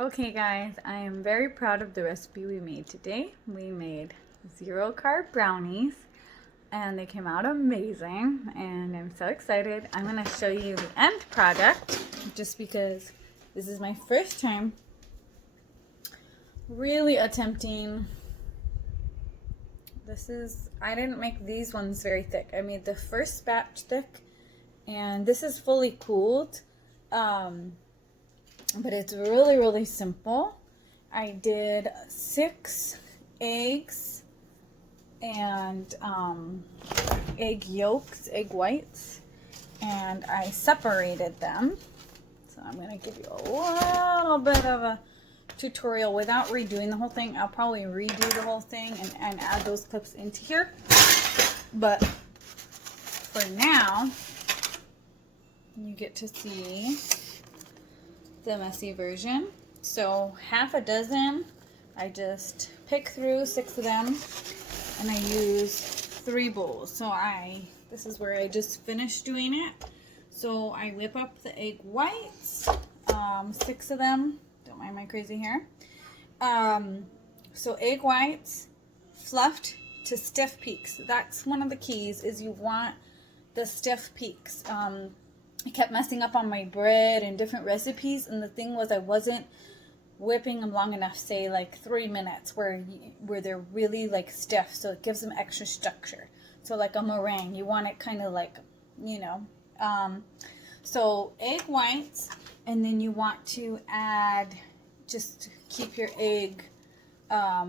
Okay guys, I am very proud of the recipe we made today. We made 0 carb brownies and they came out amazing and I'm so excited. I'm going to show you the end product just because this is my first time really attempting. I didn't make these ones very thick. I made the first batch thick and this is fully cooled. But it's really simple. I did 6 eggs and egg yolks, egg whites, and I separated them. So I'm going to give you a little bit of a tutorial without redoing the whole thing. I'll probably redo the whole thing and add those clips into here. But for now, you get to see the messy version. So half a dozen, I just pick through 6 of them and I use 3 bowls. So this is where I just finished doing it. So I whip up the egg whites, 6 of them, don't mind my crazy hair. So egg whites, fluffed to stiff peaks. That's one of the keys, is you want the stiff peaks. I kept messing up on my bread and different recipes, and the thing was I wasn't whipping them long enough, say like 3 minutes, where they're really like stiff, so it gives them extra structure. So like a meringue, you want it kind of like, so egg whites, and then you want to add, just keep your egg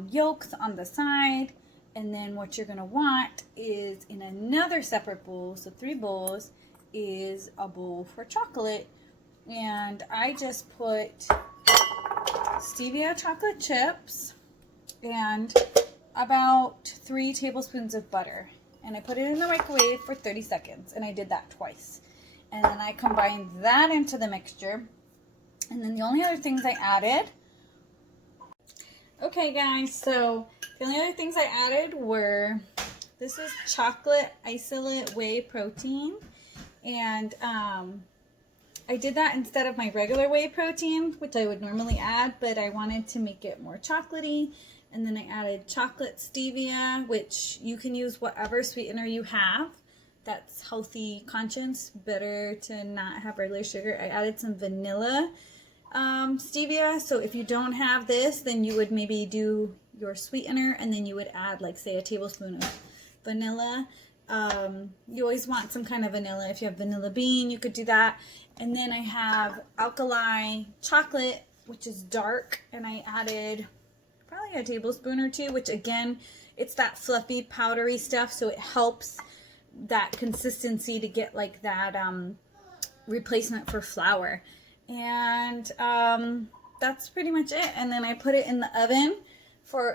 yolks on the side, and then what you're going to want is in another separate bowl, so 3 bowls, is a bowl for chocolate, and I just put stevia chocolate chips and about 3 tablespoons of butter, and I put it in the microwave for 30 seconds, and I did that twice, and then I combined that into the mixture. And then the only other things I added, okay guys, so the only other things I added were, this is chocolate isolate whey protein. And I did that instead of my regular whey protein, which I would normally add, but I wanted to make it more chocolatey. And then I added chocolate stevia, which you can use whatever sweetener you have. That's healthy conscious, better to not have regular sugar. I added some vanilla stevia. So if you don't have this, then you would maybe do your sweetener and then you would add, like, say, a tablespoon of vanilla. You always want some kind of vanilla. If you have vanilla bean, you could do that. And then I have alkali chocolate, which is dark, and I added probably a tablespoon or 2, which again, it's that fluffy, powdery stuff, so it helps that consistency to get like that replacement for flour. And that's pretty much it. And then I put it in the oven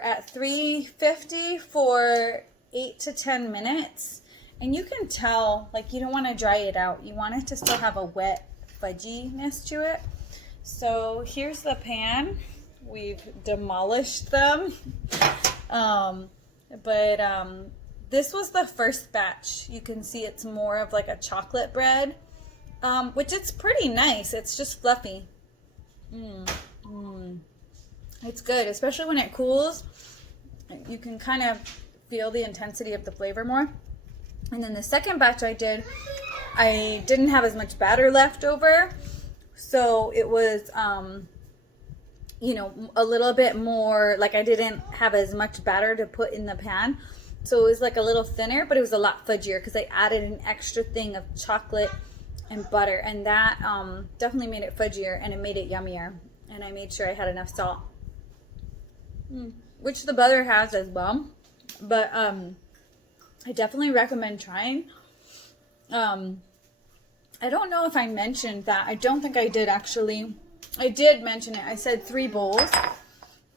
at 350 for 8 to 10 minutes. And you can tell, like, you don't want to dry it out. You want it to still have a wet fudginess to it. So here's the pan. We've demolished them. This was the first batch. You can see it's more of like a chocolate bread, which it's pretty nice. It's just fluffy. It's good, especially when it cools. You can kind of feel the intensity of the flavor more. And then the second batch I didn't have as much batter left over, so it was a little bit more, like, I didn't have as much batter to put in the pan, so it was like a little thinner, but it was a lot fudgier because I added an extra thing of chocolate and butter, and that definitely made it fudgier, and it made it yummier. And I made sure I had enough salt, which the butter has as well. But I definitely recommend trying. I don't know if I mentioned that. I don't think I did, actually. I did mention it. I said 3 bowls.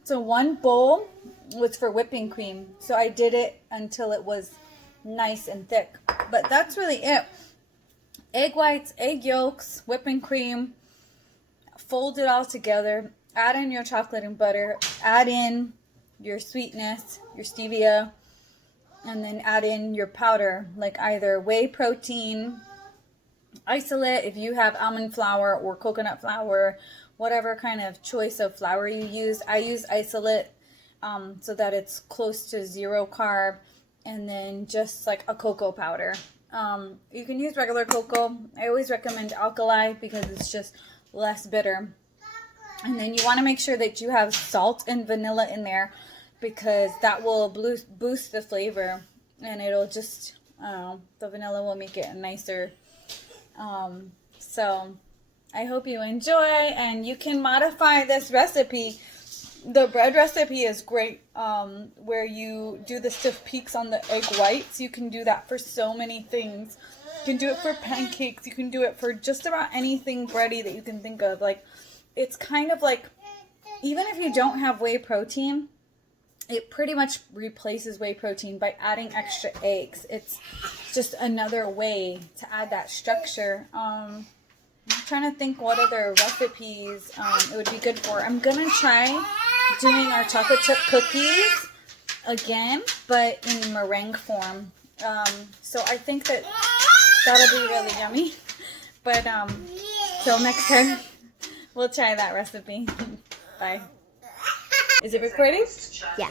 So 1 bowl was for whipping cream. So I did it until it was nice and thick. But that's really it. Egg whites, egg yolks, whipping cream. Fold it all together. Add in your chocolate and butter. Add in your sweetness, your stevia. And then add in your powder, like either whey protein, isolate if you have almond flour or coconut flour, whatever kind of choice of flour you use. I use isolate so that it's close to 0 carb, and then just like a cocoa powder. You can use regular cocoa. I always recommend alkali because it's just less bitter. And then you want to make sure that you have salt and vanilla in there, because that will boost the flavor, and it'll just, the vanilla will make it a nicer. So I hope you enjoy, and you can modify this recipe. The bread recipe is great, where you do the stiff peaks on the egg whites. You can do that for so many things. You can do it for pancakes. You can do it for just about anything bready that you can think of. Like, it's kind of like, even if you don't have whey protein, it pretty much replaces whey protein by adding extra eggs. It's just another way to add that structure. I'm trying to think what other recipes it would be good for. I'm going to try doing our chocolate chip cookies again, but in meringue form. So I think that that'll be really yummy. But till next time, we'll try that recipe. Bye. Is it recording? Yeah.